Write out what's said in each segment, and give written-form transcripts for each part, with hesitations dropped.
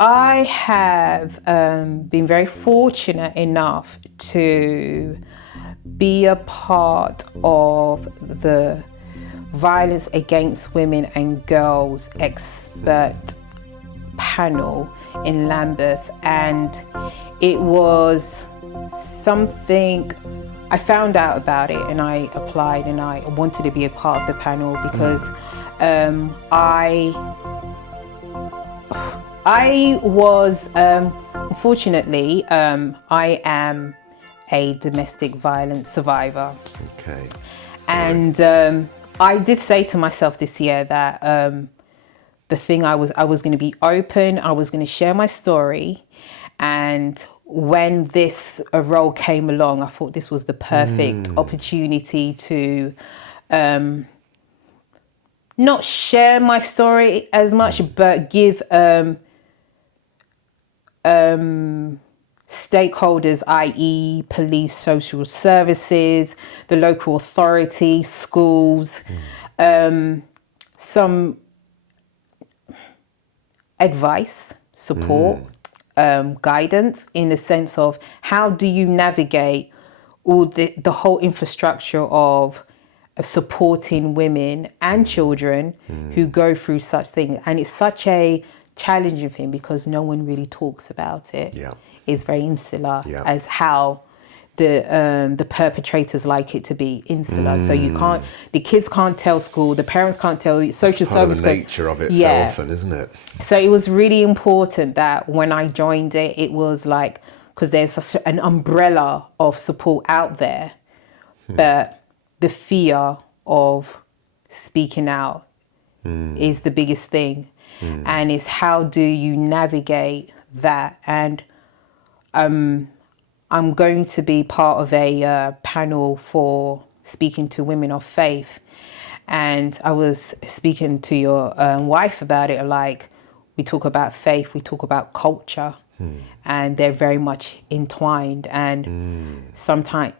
I have been very fortunate enough to be a part of the Violence Against Women and Girls expert panel in Lambeth, and it was something I found out about it and I applied and I wanted to be a part of the panel because I was, unfortunately, I am a domestic violence survivor. Okay. And I did say to myself this year that the thing I was going to be open, I was going to share my story. And when this role came along, I thought this was the perfect opportunity to not share my story as much, but give stakeholders, i.e. police, social services, the local authority, schools, some advice, support, guidance in the sense of how do you navigate all the whole infrastructure of supporting women and children who go through such things. And it's such a challenging thing because no one really talks about it. Yeah. It's very insular Yeah. as how the perpetrators like it to be insular. So you can't, the kids can't tell school, the parents can't tell, social Part of service. the nature of it so often, isn't it? So it was really important that when I joined it, it was like, because there's such an umbrella of support out there, but the fear of speaking out is the biggest thing. And it's how do you navigate that? And I'm going to be part of a panel for speaking to women of faith. And I was speaking to your wife about it, like we talk about faith, we talk about culture, and they're very much entwined. And sometimes,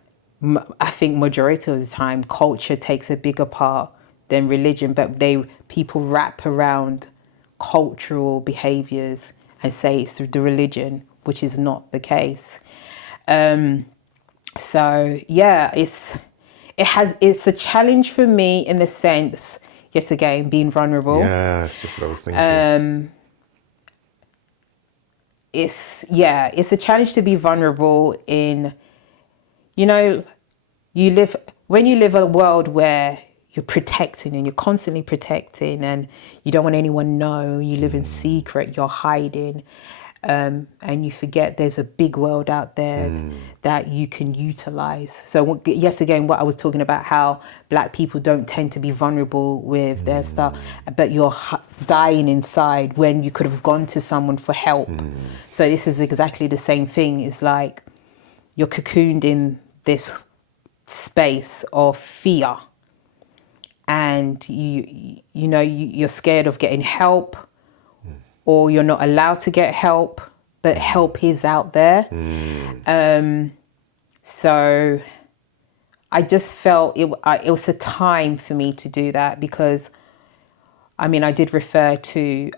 I think majority of the time, culture takes a bigger part than religion, but people wrap around cultural behaviors and say it's through the religion, which is not the case. So yeah, it's a challenge for me in the sense, yes, again, being vulnerable. Yeah, that's just what I was thinking. It's a challenge to be vulnerable in, when you live a world where you're protecting and you're constantly protecting and you don't want anyone to know, you live in secret, you're hiding, and you forget there's a big world out there that you can utilize. So yes, again, what I was talking about, how Black people don't tend to be vulnerable with their stuff, but you're dying inside when you could have gone to someone for help. So this is exactly the same thing. It's like you're cocooned in this space of fear, and you're scared of getting help, or you're not allowed to get help, but help is out there. So I just felt it was a time for me to do that, because I did refer to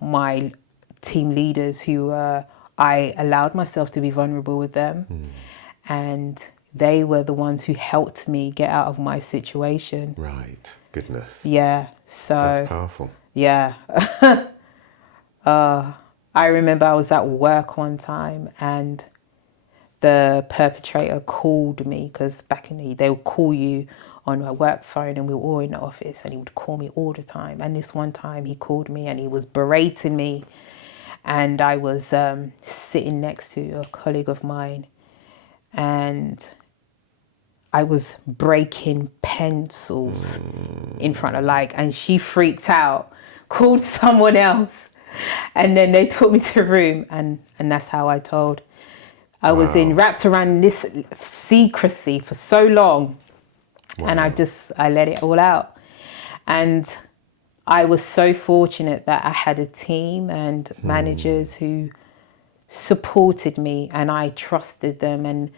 my team leaders who I allowed myself to be vulnerable with them, and they were the ones who helped me get out of my situation. Right. Goodness. Yeah. So that's powerful. Yeah. I remember I was at work one time and the perpetrator called me, because back in the day they would call you on my work phone and we were all in the office, and he would call me all the time. And this one time he called me and he was berating me, and I was sitting next to a colleague of mine and I was breaking pencils in front of and she freaked out, called someone else, and then they took me to a room, and that's how I told. I was wrapped around this secrecy for so long, and I let it all out. And I was so fortunate that I had a team and managers who supported me, and I trusted them, and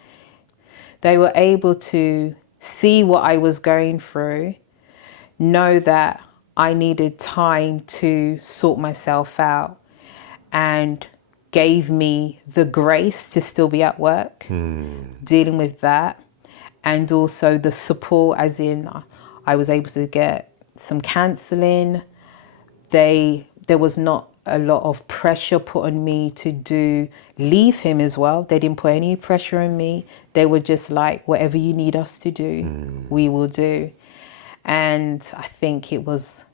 they were able to see what I was going through, know that I needed time to sort myself out, and gave me the grace to still be at work, dealing with that. And also the support, as in I was able to get some counselling. There was not a lot of pressure put on me to leave him as well. They didn't put any pressure on me. They were just like, whatever you need us to do, we will do. And I think it was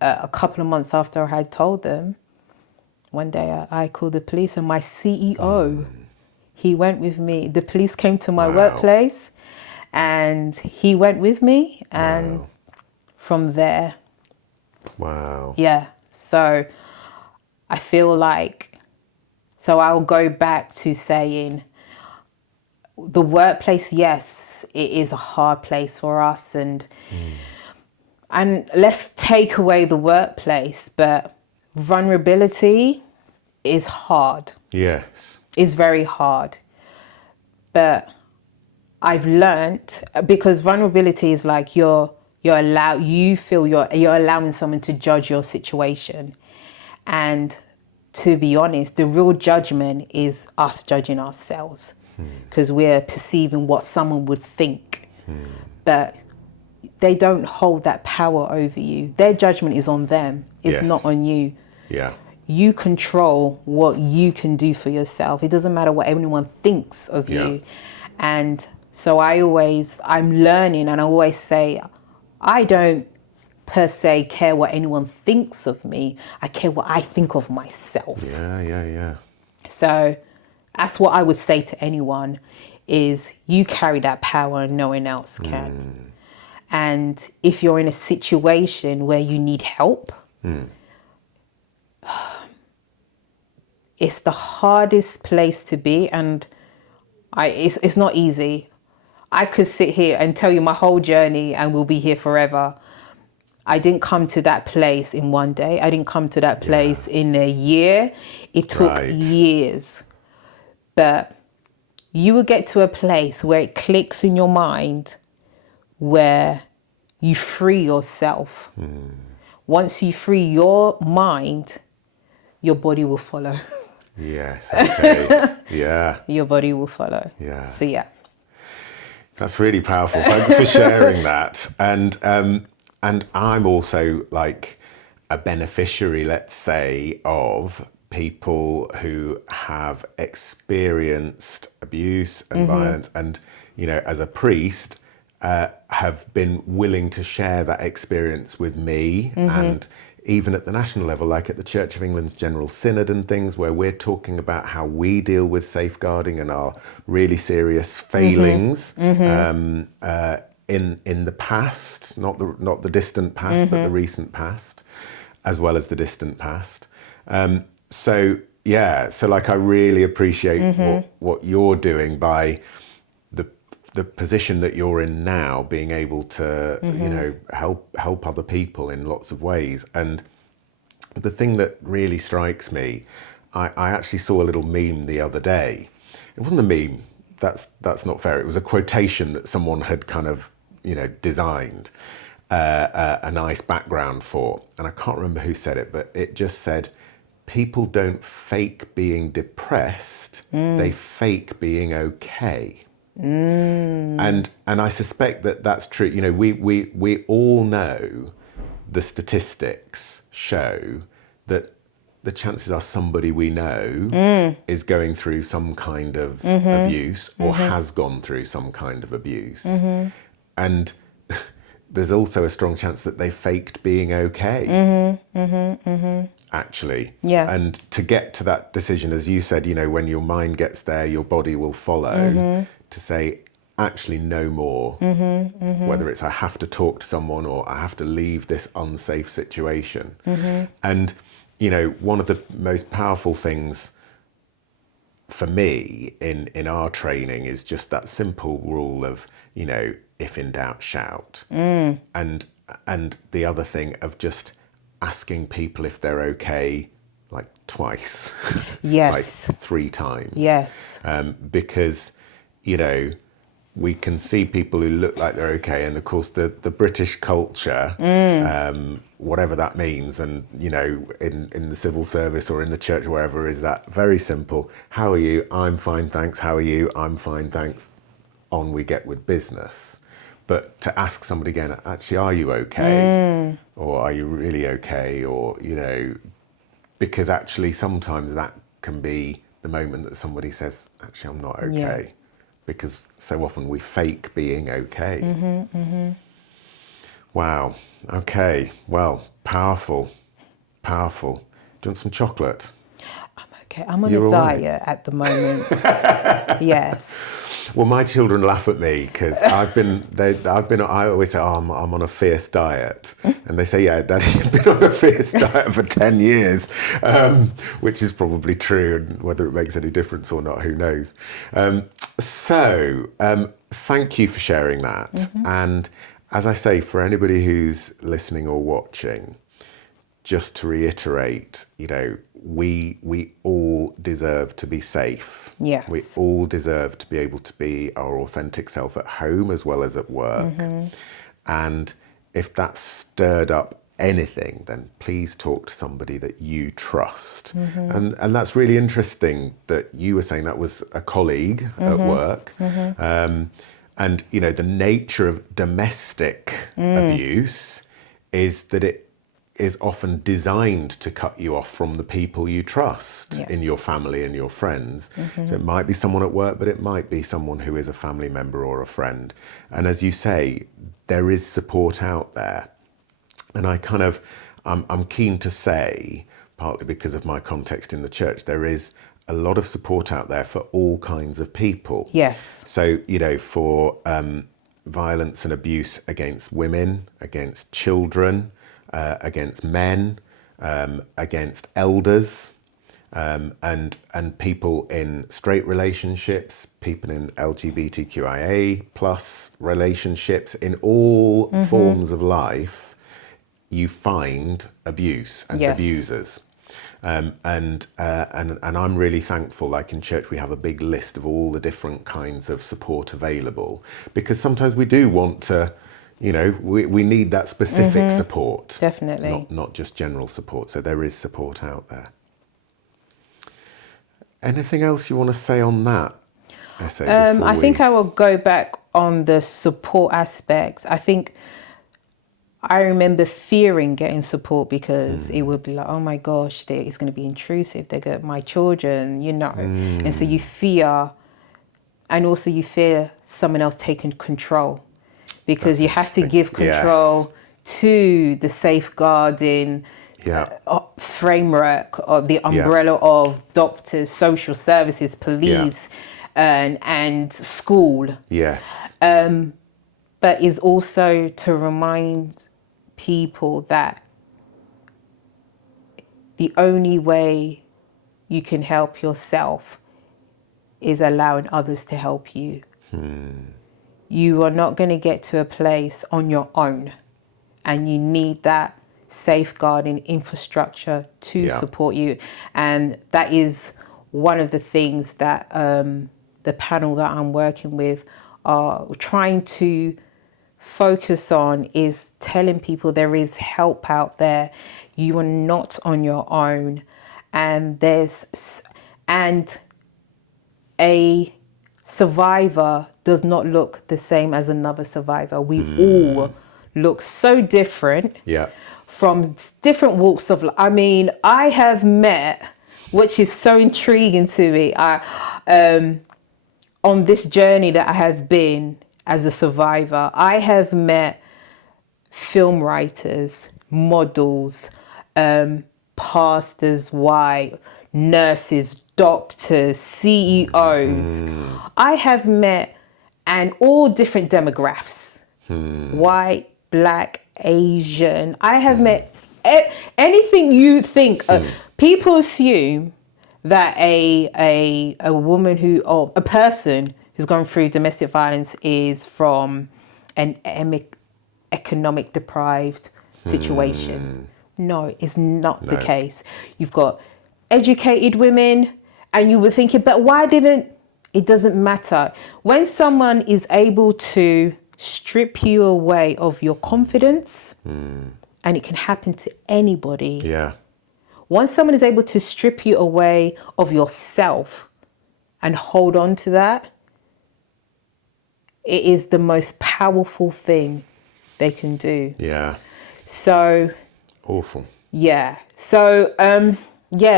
a couple of months after I had told them, one day I called the police, and my CEO, he went with me. The police came to my workplace and he went with me. And from there, yeah. So I feel like, so I'll go back to saying the workplace, yes, it is a hard place for us. And let's take away the workplace, but vulnerability is hard. Yes. It's very hard. But I've learned, because vulnerability is like you feel you're allowing someone to judge your situation. And to be honest, the real judgment is us judging ourselves, because we're perceiving what someone would think. But they don't hold that power over you. Their judgment is on them. It's not on you. Yeah. You control what you can do for yourself. It doesn't matter what anyone thinks of you. And so I'm learning, and I always say, I don't per se care what anyone thinks of me. I care what I think of myself. Yeah. So that's what I would say to anyone, is you carry that power and no one else can. And if you're in a situation where you need help, it's the hardest place to be. And it's not easy. I could sit here and tell you my whole journey and we'll be here forever. I didn't come to that place in one day. I didn't come to that place in a year. It took years. But you will get to a place where it clicks in your mind, where you free yourself. Once you free your mind, your body will follow. Yes. Okay. Yeah. Your body will follow. Yeah. So yeah. That's really powerful. Thanks for sharing that. And I'm also like a beneficiary, let's say, of people who have experienced abuse and violence, and, you know, as a priest, have been willing to share that experience with me. And even at the national level, like at the Church of England's General Synod and things, where we're talking about how we deal with safeguarding and our really serious failings in the past, not the distant past, but the recent past, as well as the distant past. So like I really appreciate what you're doing by the position that you're in now, being able to, you know, help other people in lots of ways. And the thing that really strikes me, I actually saw a little meme the other day. It wasn't a meme, that's not fair. It was a quotation that someone had kind of, you know, designed a nice background for. And I can't remember who said it, but it just said, people don't fake being depressed, they fake being okay. And I suspect that that's true. You know, we all know the statistics show that the chances are somebody we know is going through some kind of abuse or has gone through some kind of abuse. And there's also a strong chance that they faked being okay. Actually. Yeah. And to get to that decision, as you said, you know, when your mind gets there, your body will follow. To say, actually no more, whether it's I have to talk to someone or I have to leave this unsafe situation. And, you know, one of the most powerful things for me in our training is just that simple rule of, you know, if in doubt, shout. And the other thing of just asking people if they're okay, like twice. Yes. Like 3 times. Yes. Because, you know, we can see people who look like they're okay, and of course the British culture, whatever that means, and you know, in the civil service or in the church or wherever, is that very simple. How are you? I'm fine, thanks. How are you? I'm fine, thanks. On we get with business. But to ask somebody again, actually, are you okay? Or are you really okay? Or, you know, because actually sometimes that can be the moment that somebody says, actually, I'm not okay. Yeah. Because so often we fake being okay. Wow. Okay. Well, powerful. Powerful. Do you want some chocolate? I'm okay. I'm on You're a all right. diet at the moment. Yes. Well, my children laugh at me because I always say, oh, I'm on a fierce diet. And they say, yeah, Daddy, you've been on a fierce diet for 10 years, which is probably true. And whether it makes any difference or not, who knows? Thank you for sharing that. And as I say, for anybody who's listening or watching, just to reiterate, you know, we all deserve to be safe. Yes. We all deserve to be able to be our authentic self at home as well as at work. And if that's stirred up anything, then please talk to somebody that you trust. And that's really interesting that you were saying that was a colleague at work. And, you know, the nature of domestic abuse is that it is often designed to cut you off from the people you trust in your family and your friends. So it might be someone at work, but it might be someone who is a family member or a friend. And as you say, there is support out there. And I'm keen to say, partly because of my context in the church, there is a lot of support out there for all kinds of people. Yes. So, you know, for violence and abuse against women, against children, against men, against elders, and people in straight relationships, people in LGBTQIA plus relationships, in all forms of life, you find abuse and abusers. And I'm really thankful, like in church, we have a big list of all the different kinds of support available, because sometimes we do want to, you know, we need that specific support. Definitely. Not just general support. So there is support out there. Anything else you want to say on that essay? I think I will go back on the support aspect. I think I remember fearing getting support because it would be like, oh my gosh, it's going to be intrusive. They're going to, my children, you know. And so you fear, and also you fear someone else taking control, because you have to give control to the safeguarding framework or the umbrella of doctors, social services, police, and school. Yes. But is also to remind people that the only way you can help yourself is allowing others to help you. You are not going to get to a place on your own, and you need that safeguarding infrastructure to support you. And that is one of the things that the panel that I'm working with are trying to focus on, is telling people there is help out there. You are not on your own, and a survivor does not look the same as another survivor. We all look so different from different walks of life. I mean, I have met, which is so intriguing to me, on this journey that I have been as a survivor, I have met film writers, models, pastors' wives, nurses, doctors, CEOs. I have met, and all different demographics, white, black, Asian. I have met anything you think. People assume that a woman or a person who's gone through domestic violence is from an economic deprived situation. No, it's not the case. You've got educated women, and you were thinking, but why didn't It doesn't matter. When someone is able to strip you away of your confidence, and it can happen to anybody. Yeah. Once someone is able to strip you away of yourself and hold on to that, it is the most powerful thing they can do. Yeah. So, Awful. yeah. So,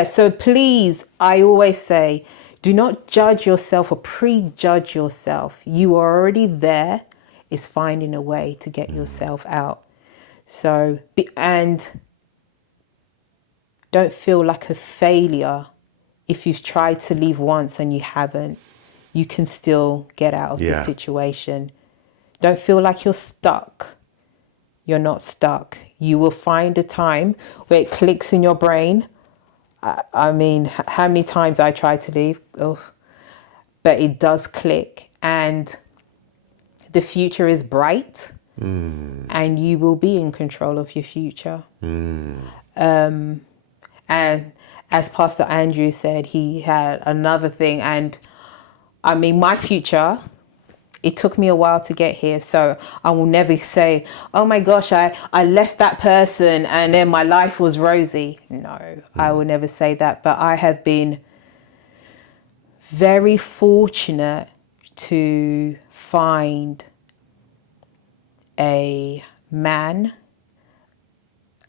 so please, I always say, do not judge yourself or prejudge yourself. You are already there. It's finding a way to get yourself out. So, and don't feel like a failure if you've tried to leave once and you haven't. You can still get out of the situation. Don't feel like you're stuck. You're not stuck. You will find a time where it clicks in your brain. I mean, how many times I tried to leave? Oh, but it does click, and the future is bright, and you will be in control of your future. And as Pastor Andrew said, he had another thing, and I mean, my future, it took me a while to get here, so I will never say, oh my gosh, I left that person and then my life was rosy. No, I will never say that. But I have been very fortunate to find a man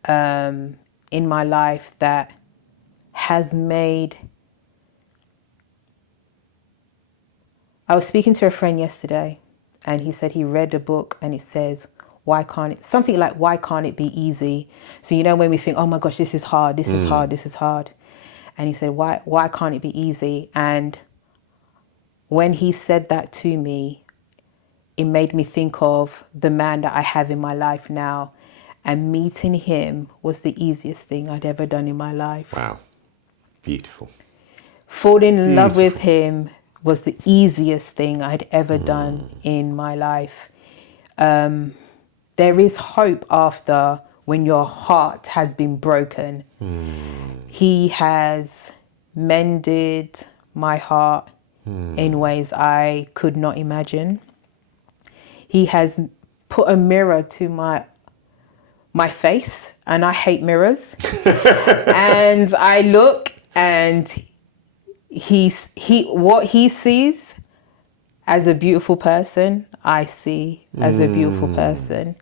in my life that has made... I was speaking to a friend yesterday, and he said he read a book and it says, why can't it be easy? So, you know, when we think, oh my gosh, this is hard, this is hard, this is hard. And he said, why can't it be easy? And when he said that to me, it made me think of the man that I have in my life now. And meeting him was the easiest thing I'd ever done in my life. Wow. Beautiful. Falling in love with him was the easiest thing I'd ever done in my life. There is hope after when your heart has been broken. He has mended my heart in ways I could not imagine. He has put a mirror to my face, and I hate mirrors. And I look, and what he sees as a beautiful person, I see as a beautiful person.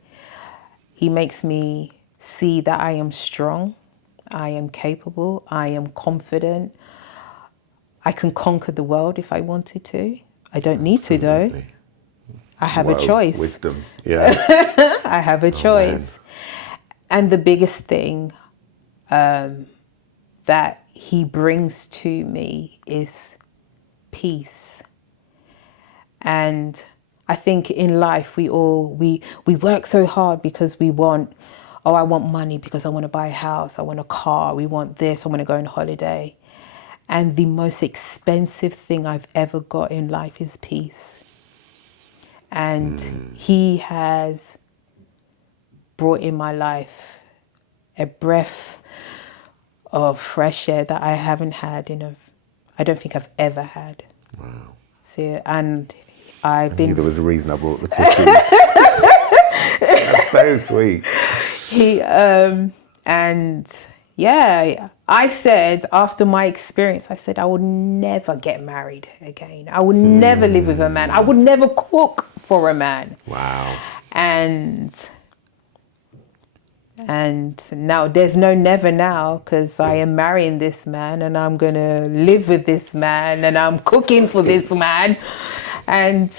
He makes me see that I am strong, I am capable, I am confident. I can conquer the world if I wanted to. I don't need to, though. I have a choice. Wisdom, yeah. I have a choice. And the biggest thing that he brings to me is peace. And I think in life we work so hard because we want, I want money because I want to buy a house, I want a car, we want this, I want to go on holiday. And the most expensive thing I've ever got in life is peace. And he has brought in my life a breath of fresh air that I haven't had I don't think I've ever had. Wow. See, and I knew there was a reason I brought the tissues. That's so sweet. I said, after my experience, I said, I would never get married again. I would never live with a man. I would never cook for a man. Wow. And now there's no never now, because I am marrying this man and I'm going to live with this man and I'm cooking for this man. And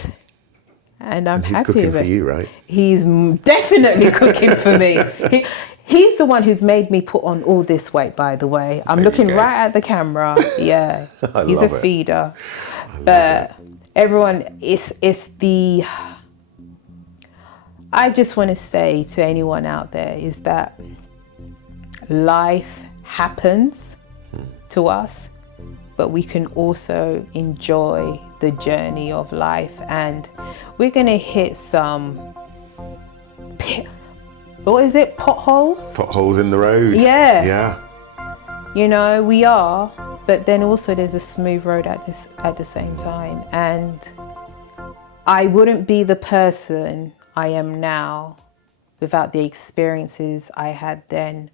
I'm happy with it. He's cooking for you, right? He's definitely cooking for me. He's the one who's made me put on all this weight, by the way. I'm looking right at the camera. Yeah, he's a feeder. But everyone, I just want to say to anyone out there is that life happens to us, but we can also enjoy the journey of life. And we're going to hit some... What is it? Potholes? Potholes in the road. Yeah. Yeah. You know, we are. but then also there's a smooth road at the same time. And I wouldn't be the person I am now without the experiences I had then.